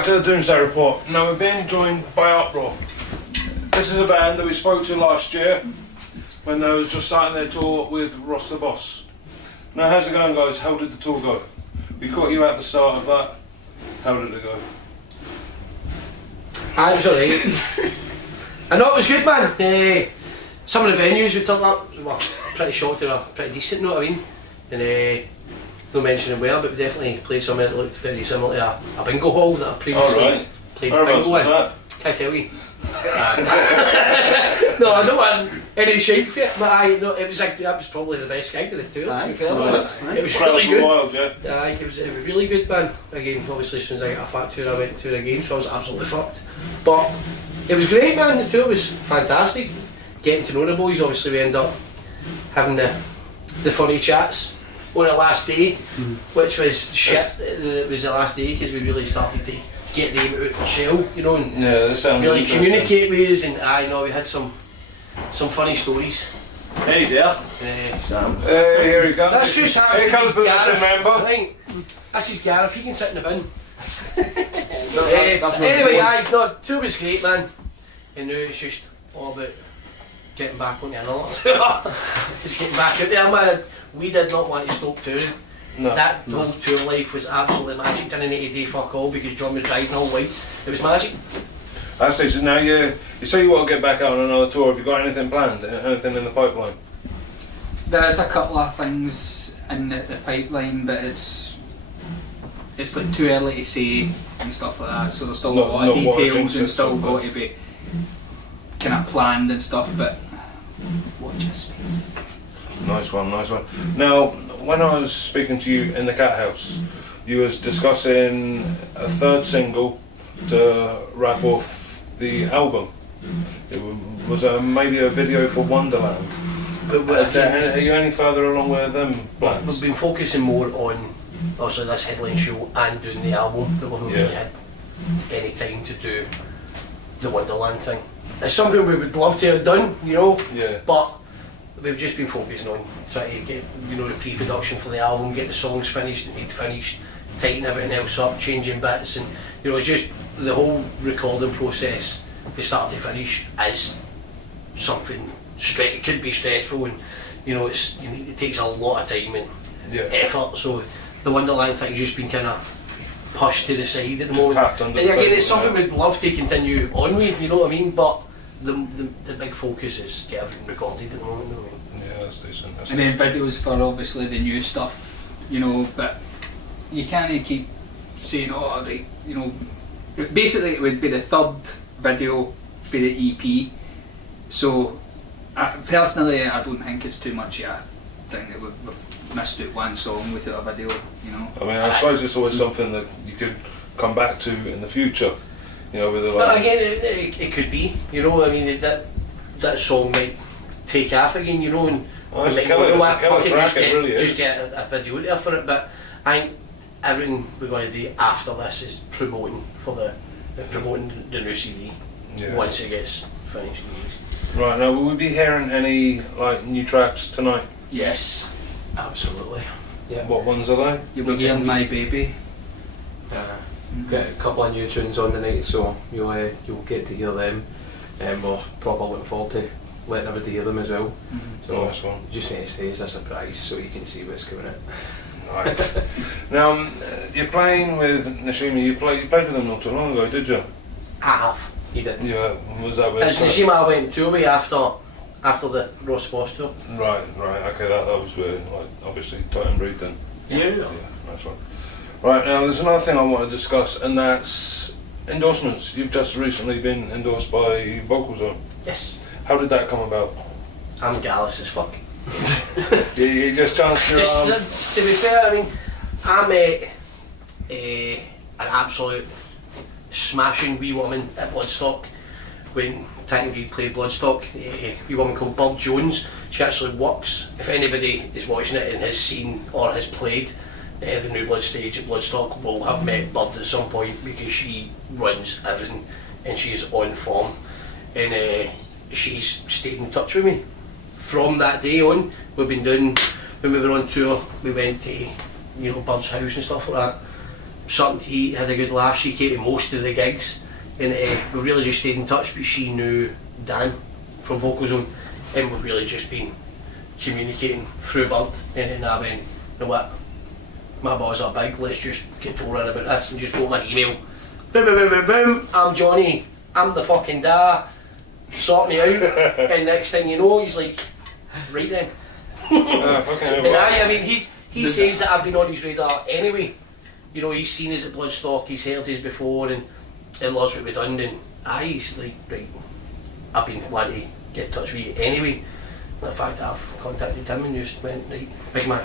To the Doomsday Report. Now we're being joined by Uproar. This is a band that we spoke to last year when they was just starting their tour with Ross the Boss. Now how's it going, guys? How did the tour go? We caught you at the start of that. How did it go? Actually, I know it was good, man. Some of the venues we turned up were pretty shocked, they were pretty decent, you know what I mean? And no mentioning where, but we definitely played somewhere that looked very similar to a bingo hall that I previously played bingo in. Can't tell you. No, I don't want any shape for it, but no, it was like, that was probably the best gig of the tour, to be fair. It was really good. Wild, yeah. It was really good, man. Again, obviously as soon as I got a fat tour I went to it again, so I was absolutely fucked. But it was great, man. The tour was fantastic. Getting to know the boys, obviously we ended up having the funny chats on the last day, which was shit. It was the last day because we really started to get them out of the shell, you know, and really communicate with us, and I know we had some funny stories. Hey, he's there. Sam. Here he comes. That's just how here comes the Gareth, member. right? That's his Gareth, he can sit in the bin. That's Anyway, no, tour was great, man, and now it's just all about getting back on another tour. Just getting back out there, man. We did not want to stop touring. No. That whole tour life was absolutely magic. Didn't need to do fuck all because John was driving all week. It was magic. That's it. So now you say you want to get back out on another tour. Have you got anything planned? Anything in the pipeline? There is a couple of things in the pipeline, but it's like too early to say and stuff like that. So there's still a lot of details and still got to be kind of planned and stuff. But watch your space. Nice one, nice one. Now, when I was speaking to you in the Cat House, you was discussing a third single to wrap off the album. It was maybe a video for Wonderland. Are you any further along with them plans? We've been focusing more on obviously this headline show and doing the album, but we've not really had any time to do the Wonderland thing. It's something we would love to have done, you know, but we've just been focusing on trying to get, you know, the pre-production for the album, get the songs finished that need finished, tighten everything else up, changing bits, and you know, it's just the whole recording process, from start to finish, is something it could be stressful, and it takes a lot of time and effort. So the Wonderland thing's just been kind of pushed to the side at the moment. And again, it's something we'd love to continue on with, you know what I mean? But the big focus is get everything recorded at the moment, you know what I mean? Yeah, that's decent. And then videos for obviously the new stuff, but you can't keep saying, oh, right, basically it would be the third video for the EP. So personally, I don't think it's too much of a thing that we've missed out one song without a video, I mean, I suppose it's always something that you could come back to in the future, with a But again, it could be, I mean, that song might take off again, and it's a killer track, it really is. Just get a video there for it. But I think everything we're going to do after this is promoting the new CD once it gets finished. Right, now will we be hearing any new tracks tonight? Yes, absolutely. Yeah. What ones are they? You'll be hearing My Baby. Get a couple of new tunes on the night, so you'll get to hear them, and we're proper looking forward to letting everybody hear them as well. So Nice one. just need to stay as a surprise so you can see what's coming out. Nice. Now, you're playing with Nashima, you played with them not too long ago, did you? I have. He did. Yeah, was that with... It's Nashima I went tour with after the Ross Boss tour. Right, okay, that was with, obviously, Titan Breed then. Yeah. Nice one. Right, now there's another thing I want to discuss, and that's endorsements. You've just recently been endorsed by Vocal Zone. Yes. How did that come about? I'm gallus as fuck. You just chanced your arm? To be fair, I mean, I met an absolute smashing wee woman at Bloodstock when Titan Breed played Bloodstock. A wee woman called Bird Jones. She actually works, if anybody is watching it and has seen or has played the new Blood stage at Bloodstock, will have met Bird at some point, because she runs everything and she is on form. And she's stayed in touch with me. From that day on, we've been doing, when we were on tour, we went to Bird's house and stuff like that. Something to eat, had a good laugh. She came to most of the gigs, and we really just stayed in touch. But she knew Dan from Vocal Zone, and we've really just been communicating through Bird. And then I went, you know what, my balls are big, let's just get touring about this, and just wrote my email. Boom, boom, boom, boom, boom. I'm Johnny, I'm the fucking da. Sort me out. And next thing you know, he's like, right then. And I mean, he says that I've been on his radar anyway. He's seen us at Bloodstock, he's heard us before, and loves what we've done, and he's like, right, I've been wanting to get in touch with you anyway. And the fact that I've contacted him and just went, right, big man.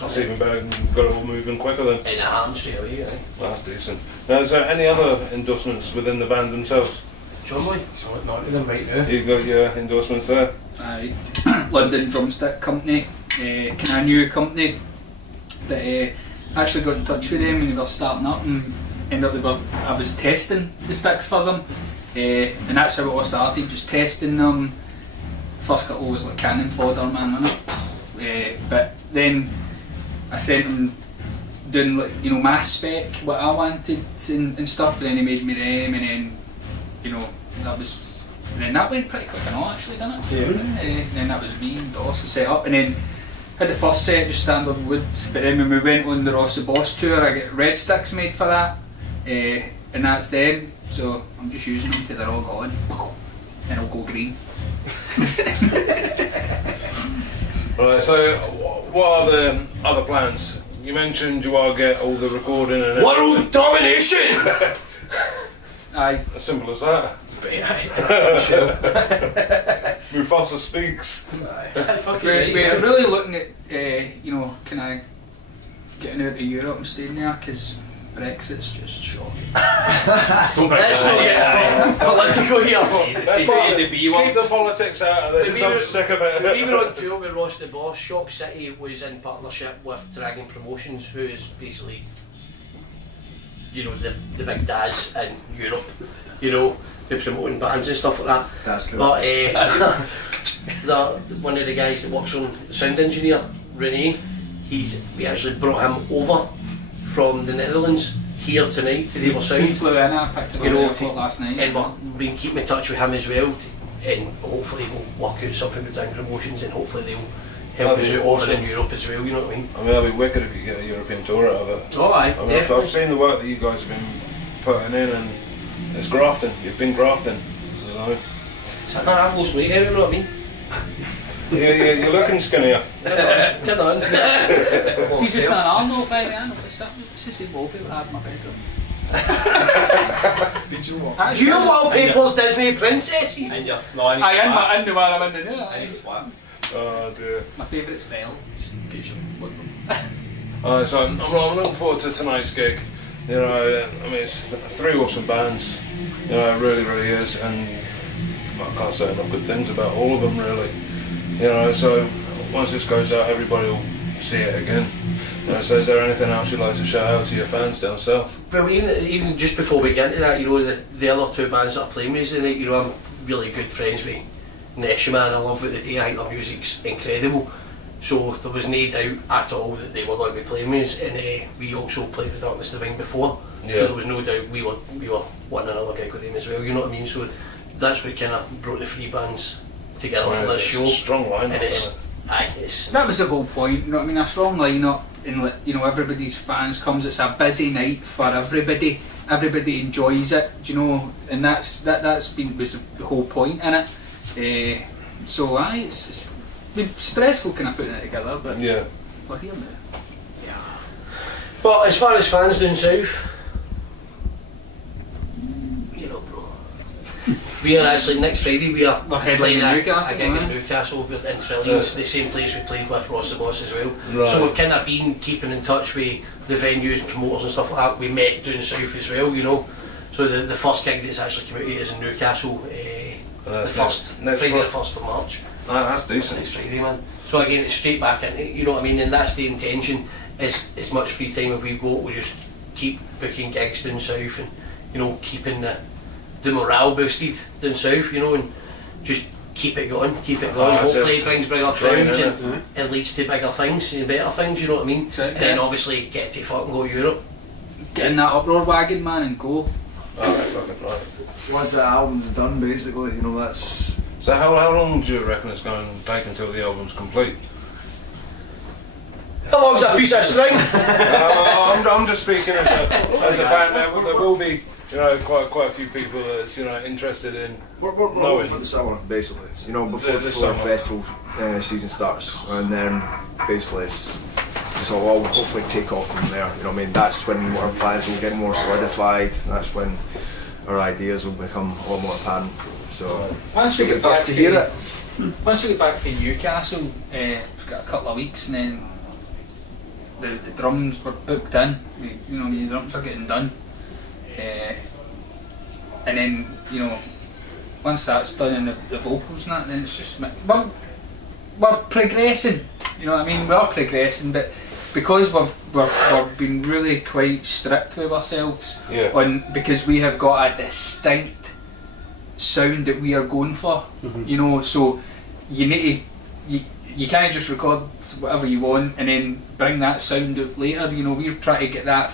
That's even better, got it all moving quicker then. And it happened straight away, That's decent. Now, is there any other endorsements within the band themselves? John Boy, So I'm not to them right now. You got your endorsements there? Aye. London Drumstick Company, kind of new company that actually got in touch with them when they were starting up, and ended up I was testing the sticks for them, and that's how it all started, just testing them. First couple was like cannon fodder, man, innit? But then I sent them doing mass spec what I wanted and stuff, and then he made me them, and then that went pretty quick and all, actually, didn't it? Yeah. And then that was me and Doss set up, and then had the first set just standard wood, but then when we went on the Ross the Boss tour, I got red sticks made for that, and that's them, so I'm just using them till they're all gone, then I'll go green. Right, so what are the other plans? You mentioned you are get all the recording and World domination! Aye. as simple as that. Mufasa speaks. We're really looking at, kind of getting out of Europe and staying there, because Brexit's just shocking. Let's not get political here. Keep the politics out of this, I'm sick of it. We were on tour with Ross the Boss. Shock City was in partnership with Dragon Promotions, who is basically, the big dads in Europe, they're promoting bands and stuff like that. That's cool. But one of the guys that works on sound engineer, Renee, we actually brought him over from the Netherlands. here tonight to the other He side. flew in, I picked him You know, up last night. And we've been keeping in touch with him as well, and hopefully we'll work out something with Down Promotions, and hopefully they'll help us out over in Europe as well, you know what I mean? I mean, that'd be wicked if you get a European tour out of it. Oh aye, I mean, definitely. I've seen the work that you guys have been putting in, and it's grafting. You've been grafting, you know. Man, I've lost weight, you know what I mean? You're looking skinnier. Come on. She's just an Arnold, by the end. What's the same wallpaper I had in my bedroom? Do you know wallpaper's Disney princesses? And you're lying I am in the one I'm in the new. and he's flat. Oh dear. My favourite's Belle. Just in case you're wondering. So I'm looking forward to tonight's gig. You know, I mean, it's 3 awesome bands. You know, it really, really is, and I can't say enough good things about all of them, really. You know, so once this goes out, everybody will see it again. You know, so is there anything else you'd like to shout out to your fans down south? Well, even just before we get into that, you know, the other 2 bands that are playing with us tonight, you know, I'm really good friends with Esteban. I love what they do. I think their music's incredible. So there was no doubt at all that they were going to be playing with us, and we also played with Darkness Divine before, so there was no doubt we were wanting another gig with them as well, you know what I mean? So that's what kind of brought the 3 bands together for this show. It's a strong lineup, And it's That was the whole point, you know what I mean? A strong lineup, and you know, everybody's fans comes. It's a busy night for everybody. Everybody enjoys it, do you know, and was the whole point in it. So it's been stressful kind of putting it together, but yeah. we're here now. yeah. But as far as fans down south, you know, bro, we are actually next Friday. We're headlining playing a Newcastle, gig in aye. Newcastle. We're in Trillions, the same place we played with Ross the Boss as well. Right. So we've kind of been keeping in touch with the venues and promoters and stuff like that. We met down south as well, you know. So the first gig that's actually come out here is in Newcastle. The first next Friday, the Fri- 1st of March. That's decent. Next Friday, man. So again, it's straight back into it, you know what I mean, and that's the intention. Is as much free time as we've got, we'll just keep booking gigs down south, and you know, keeping the morale boosted down south, you know, and just keep it going. Hopefully it brings bigger crowds, and it leads to bigger things and better things, you know what I mean. And then obviously get to fucking go to Europe. Get in that Uproar wagon, man, and go. Alright, fucking right. Once the album's done, basically, you know, that's... So how long do you reckon it's going to take until the album's complete? How long's that piece of string? I'm just speaking as a fan. There will be, you know, quite a few people that's, you know, interested in. We're hoping for the summer, basically. You know, before The the summer. festival season starts, and then basically it's all hopefully take off from there. You know what I mean? That's when our plans will get more solidified. That's when our ideas will become a lot more apparent. So Once we get first back to hear it. Once we get back from Newcastle, we've got a couple of weeks, and then the drums were booked in. You know, the drums are getting done, and then you know, once that's done and the vocals and that, then it's just we're progressing. You know what I mean? We're progressing, but because we've been really quite strict with ourselves, because we have got a distinct sound that we are going for. You know, so you need to you can't just record whatever you want and then bring that sound out later. You know, we're trying to get that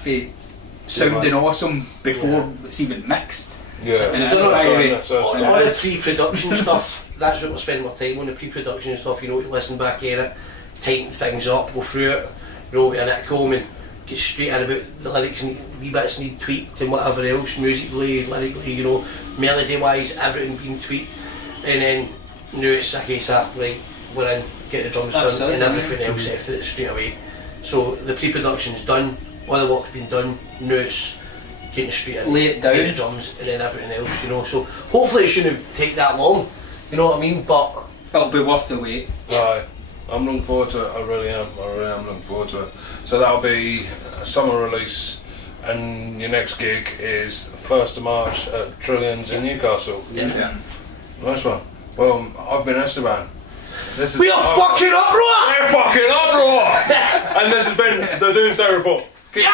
sounding awesome before it's even mixed. And all the pre-production stuff, that's what we're spending our time on, the pre-production stuff, you know, to listen back at it, tighten things up, go through it, you know, and it home and get straight in about the lyrics, and wee bits need tweaked and whatever else, musically, lyrically, you know, melody wise, everything being tweaked, and then now it's a case of, right, we're in, get the drums done, and everything else after it straight away. So the pre-production's done, all the work's been done, now it's getting straight in, lay it down, get the drums, and then everything else, you know. So hopefully it shouldn't take that long, you know what I mean, but it'll be worth the wait. Aye. I'm looking forward to it, I really am looking forward to it. So that'll be a summer release, and your next gig is 1st of March at Trillions in Newcastle. Yeah. Nice one. Well, I've been Esteban. We are fucking Uproar! We're fucking Uproar! And this has been the Doomsday Report. Yeah.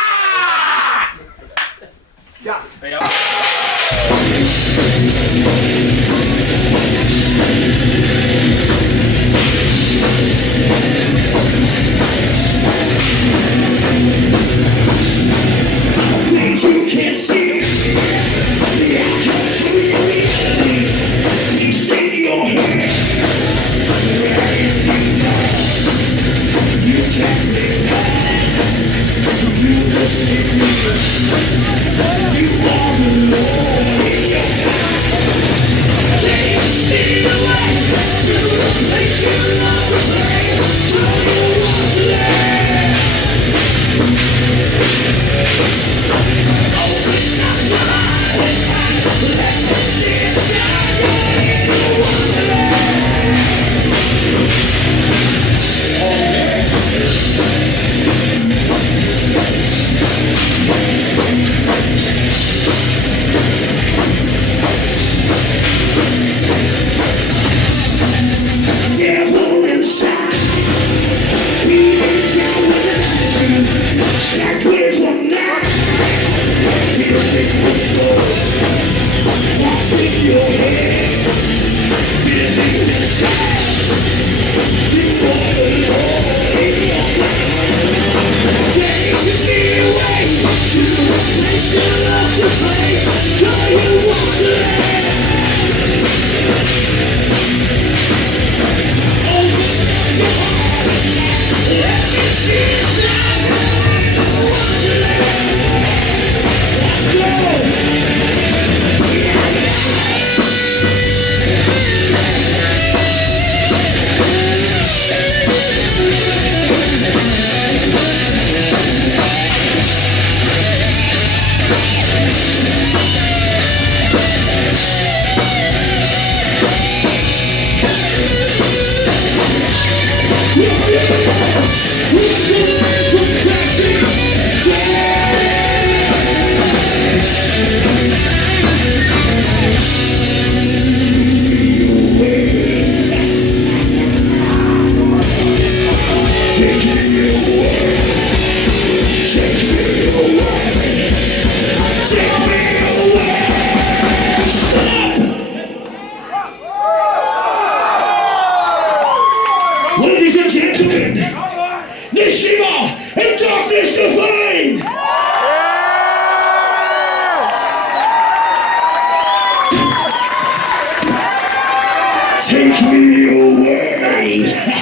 Take me away!